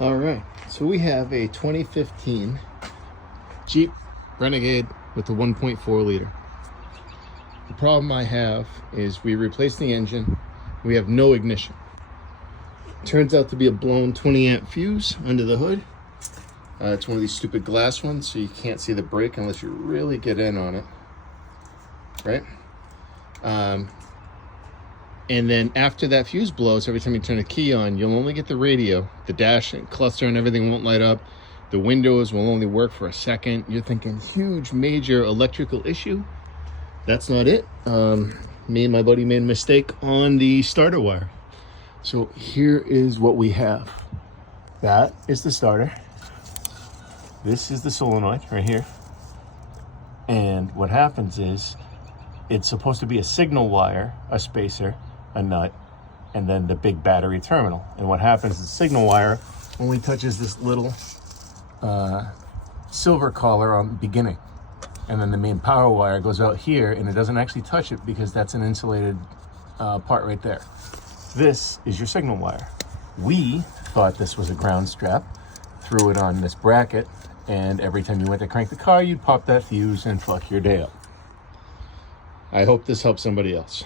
All right, so we have a 2015 Jeep Renegade with the 1.4 liter. The problem I have is we replaced the engine, we have no ignition. Turns out to be a blown 20 amp fuse under the hood. It's one of these stupid glass ones, so you can't see the brake unless you really get in on it, right? And then after that fuse blows, every time you turn a key on, you'll only get the radio. The dash and cluster and everything won't light up. The windows will only work for a second. You're thinking huge, major electrical issue. That's not it. Me and my buddy made a mistake on the starter wire. So here is what we have. That is the starter. This is the solenoid right here. And what happens is it's supposed to be a signal wire, a spacer, a nut, and then the big battery terminal. And what happens is the signal wire only touches this little silver collar on the beginning. And then the main power wire goes out here, and it doesn't actually touch it because that's an insulated part right there. This is your signal wire. We thought this was a ground strap, threw it on this bracket, and every time you went to crank the car, you'd pop that fuse and fuck your day up. I hope this helps somebody else.